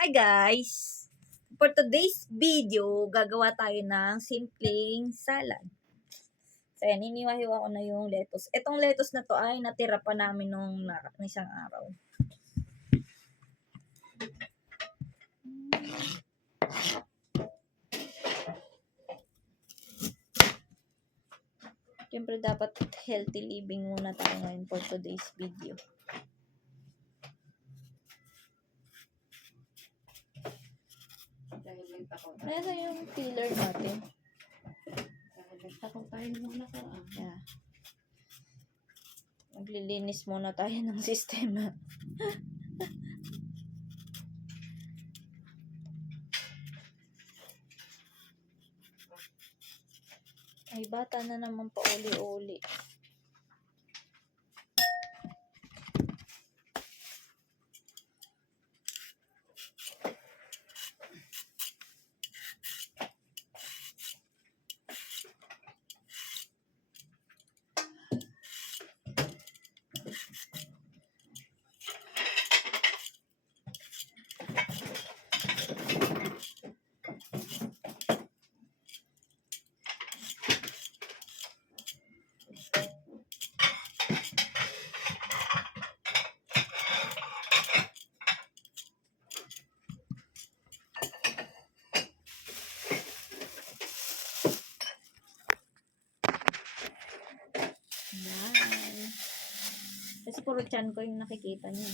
Hi guys! For today's video, gagawa tayo ng simpleng salad. So yan, iniwa-hiwa ko na yung lettuce. Itong lettuce na to ay natira pa namin nung isang araw. Siyempre dapat healthy living muna tayo ngayon for today's video. Ano yung peeler natin? Takot tayo muna ka. Yeah. Maglilinis muna tayo ng sistema. Ay, bata na naman pa uli-uli. Yan. Kasi puro tiyan ko yung nakikita niyo.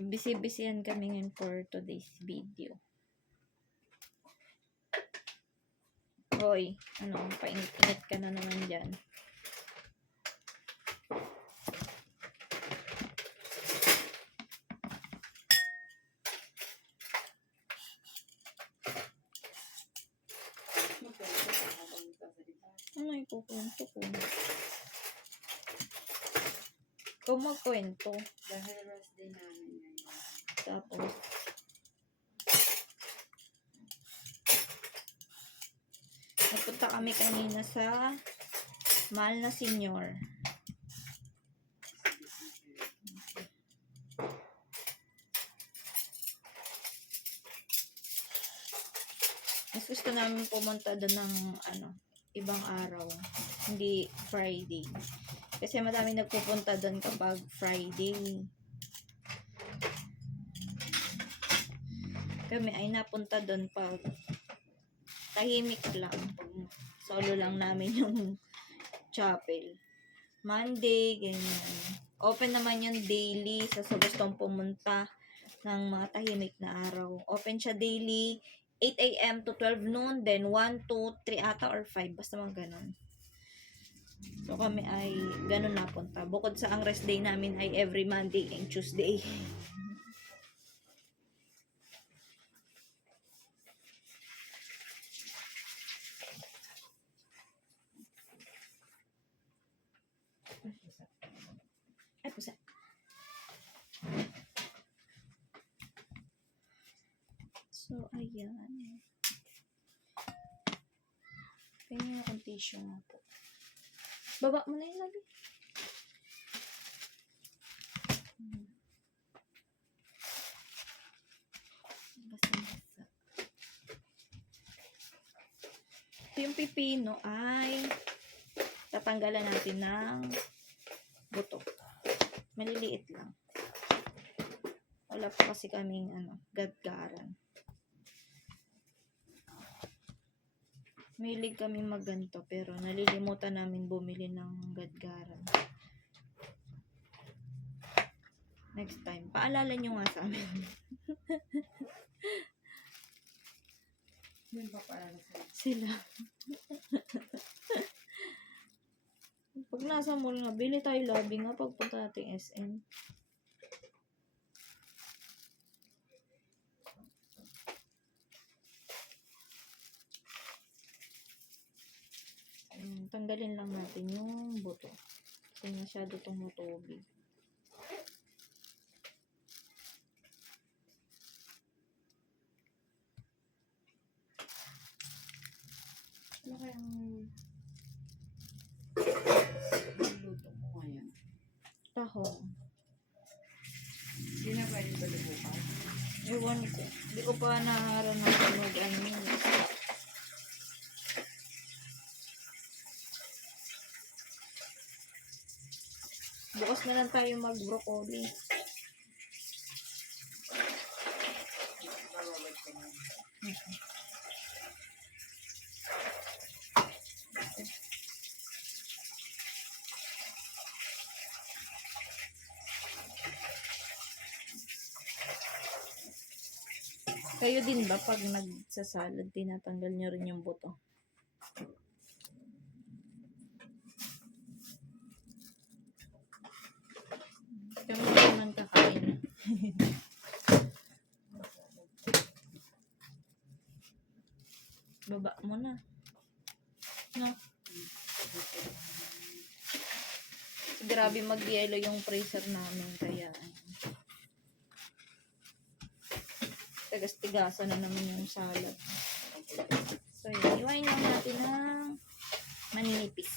Busy-busyan kami ngayon for today's video. Hoy, ano, painit-init ka na naman dyan. Ano yung kukwento ko? Ikaw magkwento. Dahil rest day namin ngayon. Tapos, nagpunta kami kanina sa mahal na senior. Mas gusto namin pumunta doon ng ibang araw. Hindi Friday. Kasi madami nagpupunta doon kapag Friday. Kami ay napunta doon pag tahimik lang. Solo lang namin yung chapel. Monday, ganyan. Open naman yung daily sa gustong pumunta ng mga tahimik na araw. Open siya daily 8 a.m. to 12 noon, then 1 to 3 ata or 5. Basta mga ganun. So kami ay ganun napunta. Bukod sa ang rest day namin ay every Monday and Tuesday. Ay, pusa. So, ayan. Kaya yung tissue nga po. Baba mo na yung lagi. Basta-basta. Ito yung pipino ay tatanggalan natin ng buto. Maliliit lang. Wala pa kasi kaming gadgaran. Mahilig kami magganto pero nalilimutan namin bumili ng gadgaran. Next time, paalala nyo nga sa amin. Yun pa para Sila. Pag nasa mall na, bili tayo labi nga pagpunta natin SM. Tanggalin lang natin yung buto. Kasi masyado itong matubig. Ano kayang luto ko ngayon? Tahong. Hindi na pwede ito lubukan. Ewan ko. Hindi ko pa naranasan mag-ano yun. Bukas na lang tayo mag-broccoli. Bababad ko na. Kayo din ba pag nagsasalad, tinatanggal nyo rin yung buto? Kami naman kakain. Baba mo na. No? Grabe mag-yelo yung freezer namin kaya tagas-tigasan na naman yung salad. So, yun. Iwain lang natin ng maninipis.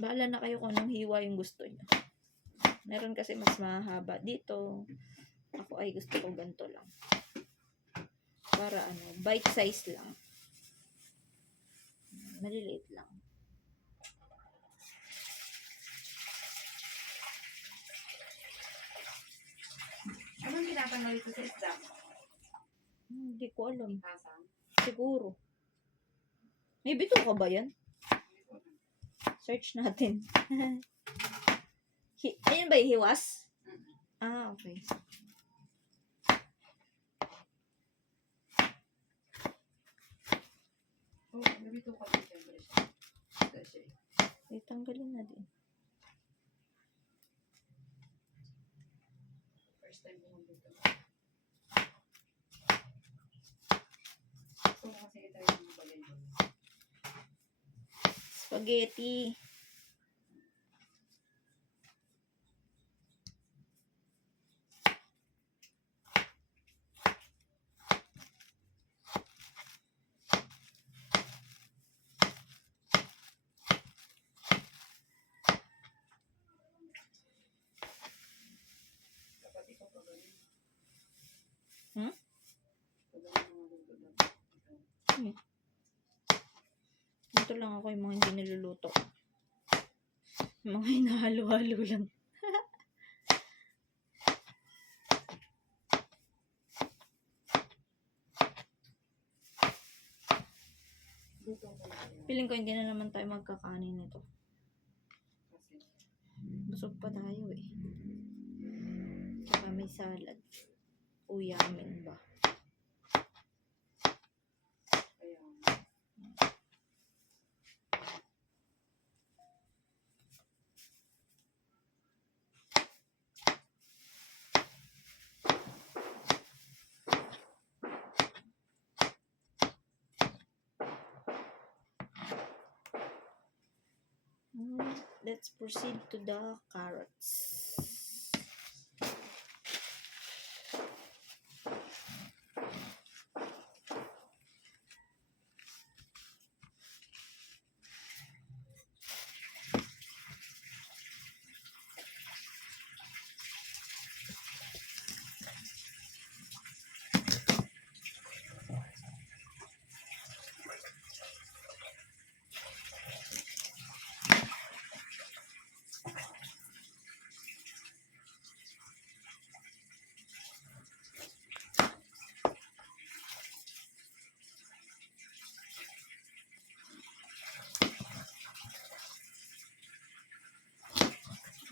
Bahala na kayo kung anong hiwa yung gusto nyo. Meron kasi mas mahaba dito. Ako ay gusto ko ganito lang. Para ano, bite size lang. Maliliit lang. Anong ginatanggal ito sa isda? Hindi ko alam. Kasang? Siguro. May bito ka ba yan? Search natin. Ayun ba yung hiwas? Ah, okay. Oo, nabito ko din siyempre siya. Ito siya. Ay, tanggalin na din. First time ko nabito. So, kasi kita yung balay doon. Spaghetti. Dapat ikaw pa ganun. Hmm? Pag ganun mga luto doon. Dito lang ako yung mga hindi niluluto. Yung mga hinahalo-halo lang. Luto ko na yun. Feeling ko hindi na naman tayo magkakanin nito. Kasi, Busog pa tayo eh. Tsaka may salad. Uyamin ba? kaya, Let's proceed to the carrots.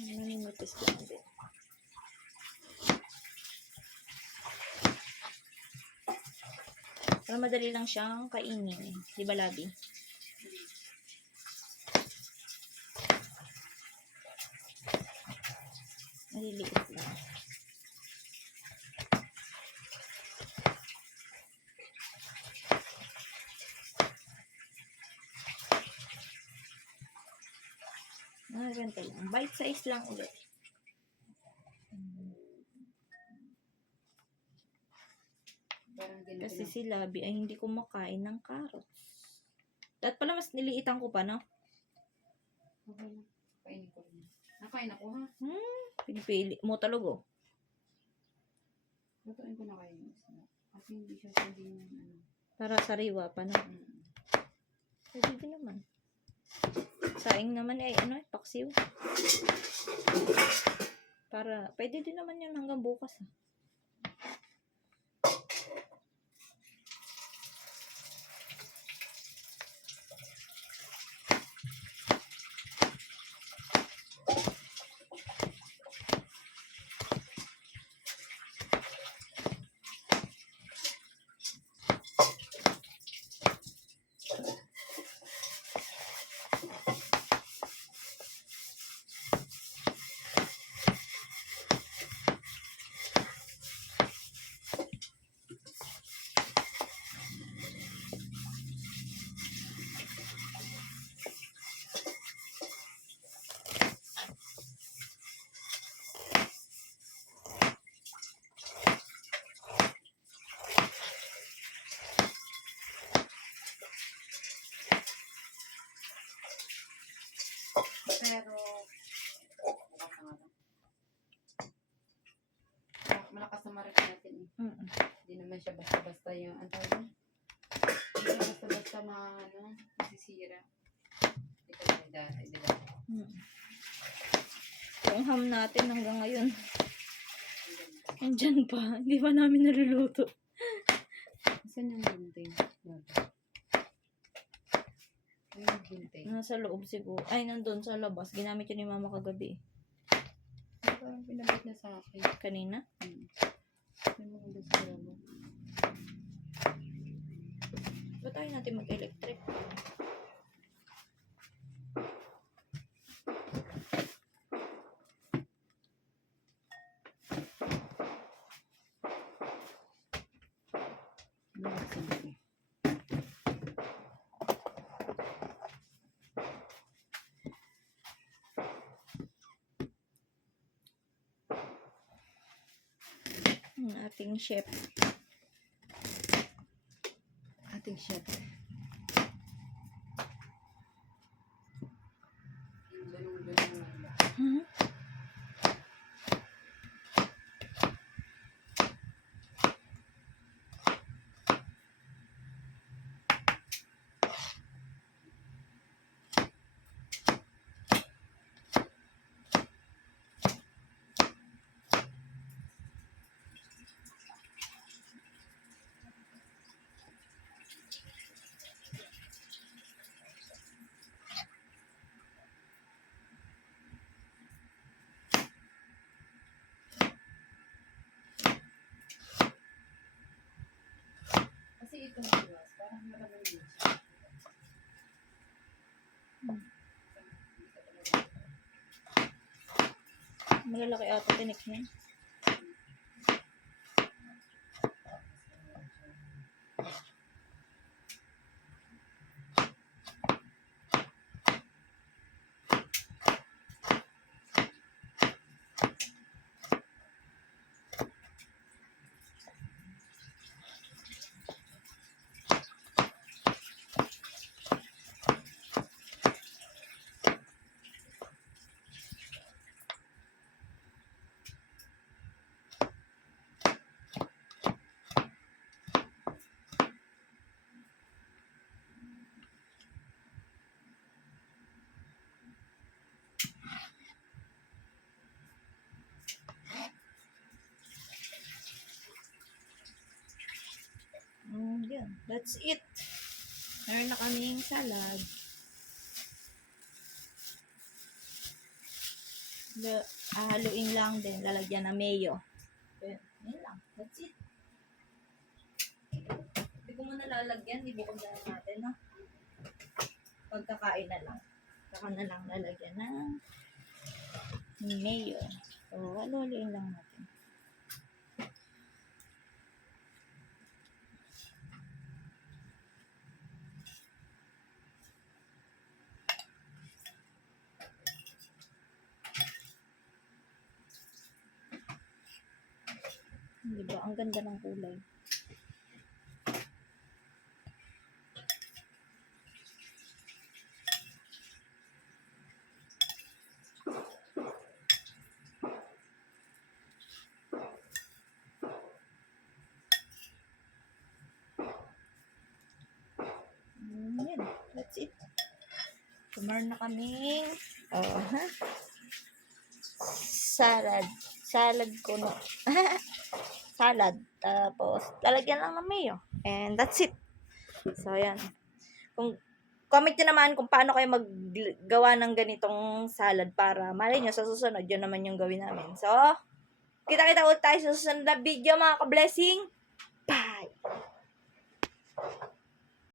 Maninipis lang din. Pero madali lang siyang kainin. Di ba, Labi? Maliliit lang. Ganito lang. Bite size lang ulit. Parang ganito Kasi lang. si Labi ay hindi kumakain ng carrots. Dapat pala mas niliitan ko pa, no? Okay lang. Kainin ko rin. Nakain ako ha. Pinipili mo talaga. Lutuin ko na kayo yung isda. Kasi hindi siya pwedeng Para sariwa pa, no? mm. Pwede din naman. Saing naman ay paksiw. Para, pwede din naman yun hanggang bukas. Pero, malakas na marik natin eh. Hindi naman siya basta-basta yung, ang tawag yun? Hindi siya basta-basta masisira. Ito na yung dahil, di ba? Yung ham natin hanggang ngayon. Ang ganda. Andyan pa. Hindi pa namin naluluto. Saan yung gunting? Ay, yung gunting. Nasa loob siguro. Ay, nandun sa labas. Ginamit yun ni mama kagabi. Parang pinabit na sa akin. Kanina. Yung mga doon sa loob. Ba't tayo natin mag-electric? Ang ating chef. Ating chef. Yung ganun-ganun lang. Kasi itong siwas, parang maraming din siya. Malalaki ata tinik niya. Yun. That's it. Meron na kaming salad. Haluin lang din. Lalagyan ng mayo. Yun lang. That's it. Hindi ko muna lalagyan. Ibukod na lang natin, no? Pagkakain na lang. Saka na lang lalagyan ng mayo. So, haluin lang natin. Diba? Ang ganda ng kulay. Yan. That's it. Kumain na kaming salad. Salad ko no. Salad. Tapos, lalagyan lang ng mayo. And that's it. So, yan. Kung comment nyo naman kung paano kayo maggawa ng ganitong salad para malay nyo sa susunod, yun naman yung gawin namin. So, kita-kita ulit tayo sa susunod na video mga ka-blessing.